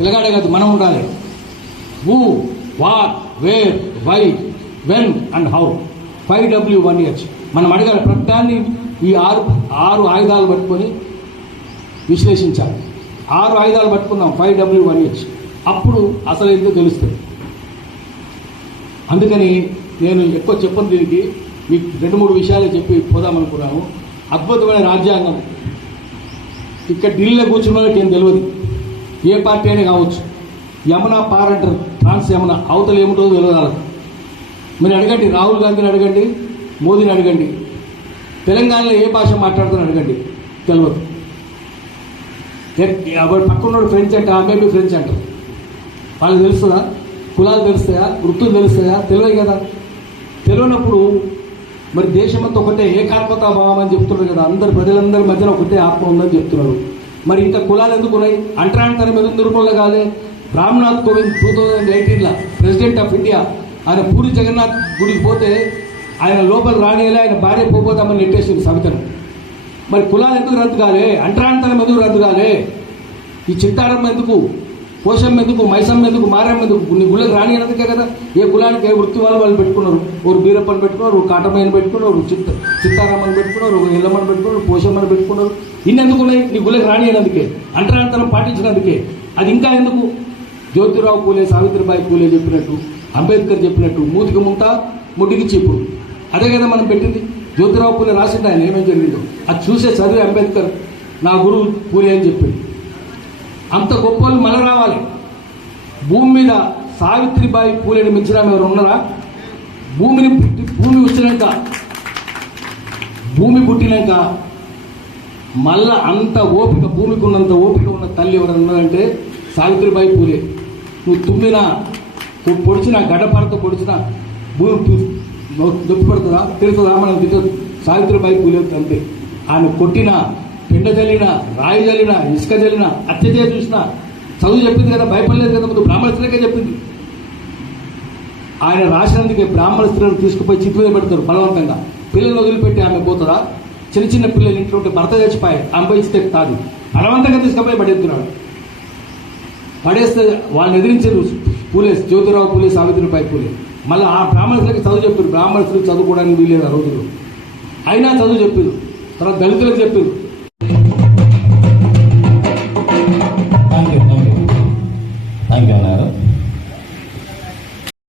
పిల్లగాడే కాదు, మనం ఉండాలి. Who, what, where, why, when and how. 5W1H. మనం అడగాలి ప్రతిదాన్ని. ఈ ఆరు ఆయుధాలు పట్టుకొని విశ్లేషించాలి. 6 ఆయుధాలు పట్టుకుందాం, 5W1H. అప్పుడు అసలు ఎందుకు తెలుస్తుంది. అందుకని నేను ఎక్కువ చెప్పను దీనికి, మీకు 2-3 విషయాలు చెప్పి పోదామనుకున్నాను. అద్భుతమైన రాజ్యాంగం. ఇక్కడ ఢిల్లీలో కూర్చున్న వాళ్ళకి ఏం తెలియదు, ఏ పార్టీ అయినా కావచ్చు. యమునా పార్ అంటారు, ట్రాన్స్ యమునా, అవతల ఏమిటో తెలియదు. మీరు అడగండి, రాహుల్ గాంధీని అడగండి, మోదీని అడగండి, తెలంగాణలో ఏ భాష మాట్లాడుతారని అడగండి, తెలియదు. పక్కన ఫ్రెండ్స్ అంటే మేబీ ఫ్రెండ్స్ అంటారు. వాళ్ళకి తెలుస్తుందా? కులాలు తెలుస్తాయా? వృత్తులు తెలుస్తాయా? తెలియదు కదా. తెలియనప్పుడు మరి దేశమంతా ఒకటే ఏకాత్మతా భావం అని చెప్తున్నారు కదా. అందరు ప్రజలందరి మధ్యన ఒకటే ఆత్మ ఉందని చెప్తున్నారు. మరి ఇంకా కులాలు ఎందుకు ఉన్నాయి? అంటరాంతరం ఎందుకు నిర్మూలన కాలే? రామ్నాథ్ కోవింద్ 2018లో ప్రెసిడెంట్ ఆఫ్ ఇండియా, ఆయన పూరి జగన్నాథ్ గుడికి పోతే ఆయన లోపల రానియలే, ఆయన భార్య పోతామని నెట్టేసింది సవితను. మరి కులాలు ఎందుకు రద్దు కాలే? అంటరాంతరం ఎందుకు రద్దు కాలే? ఈ చిత్తారం ఎందుకు, పోషం ఎందుకు, మైసమ్మ ఎందుకు, మారం ఎందుకు? నీ గుళ్ళకి రాని అనేందుకే కదా. ఏ కులానికి ఏ వృత్తి వాళ్ళు పెట్టుకున్నారు. ఒకరు బీరప్పని పెట్టుకున్నారు, ఒక కాటమయ్యని పెట్టుకున్నారు, ఒక చిత్తారామని పెట్టుకున్నారు, ఒక ఇల్లమ్మని పెట్టుకున్నారు, పోషమ్మని పెట్టుకున్నారు. ఇన్ని ఎందుకు ఉన్నాయి? నీ గుళ్ళకి రాని అనేందుకే, అంటరాంతరం పాటించినందుకే. అది ఇంకా ఎందుకు? జ్యోతిరావు పూలే, సావిత్రిబాయి పూలే చెప్పినట్టు, అంబేద్కర్ చెప్పినట్టు మూతికి ముంత ముడికి చీపుడు. అదే కదా మనం పెట్టింది. జ్యోతిరావు పూలే రాసింది, ఆయన ఏమేం జరిగిందో అది చూసే చదివి అంబేద్కర్ నా గురువు పూలే అని చెప్పింది. అంత గొప్ప వాళ్ళు మళ్ళీ రావాలి. భూమి మీద సావిత్రిబాయి పూలేని మించిన ఎవరు ఉన్నారా? భూమి వచ్చినాక, భూమి పుట్టినాక మళ్ళా అంత ఓపిక, భూమికి ఉన్నంత ఓపిక ఉన్న తల్లి ఎవరు ఉన్నారంటే సావిత్రిబాయి పూలే. నువ్వు తుమ్మినా, నువ్వు పొడిచినా, గడ్డపారతో పొడిచినా భూమి నొప్పి పడుతుందా? తెలుస్తుందా? మనం తిట్టదు. సావిత్రిబాయి పూలే అంతే. ఆమె కొట్టినా, పిండ జల్లిన, రాయి జల్లిన, ఇసుక జల్లిన, అత్యచే చూసిన చదువు చెప్పింది కదా, భయపడలేదు కదా. ముందు బ్రాహ్మణ స్త్రీలకే చెప్పింది. ఆయన రాసినందుకే బ్రాహ్మణ స్త్రీలను తీసుకుపోయి చిత్తు మీద పెడతారు బలవంతంగా. పిల్లలు వదిలిపెట్టి ఆమె పోతుందా? చిన్న చిన్న పిల్లలు ఇంట్లో ఉంటే భర్త చచ్చిపోయాయి, ఆమె ఇస్తే కాదు, బలవంతంగా తీసుకుపోయి పడేస్తున్నాడు. పడేస్తే వాళ్ళని ఎదిరించారు పూలే, జ్యోతిరావు పూలే, సావిత్రిబాయి పూలే. మళ్ళీ ఆ బ్రాహ్మణ స్త్రీకి చదువు చెప్పారు. బ్రాహ్మణ స్త్రీలు చదువుకోవడానికి వీలేదు ఆ రోజుల్లో, అయినా చదువు చెప్పారు. తర్వాత దళితులకు చెప్పారు. Thank you.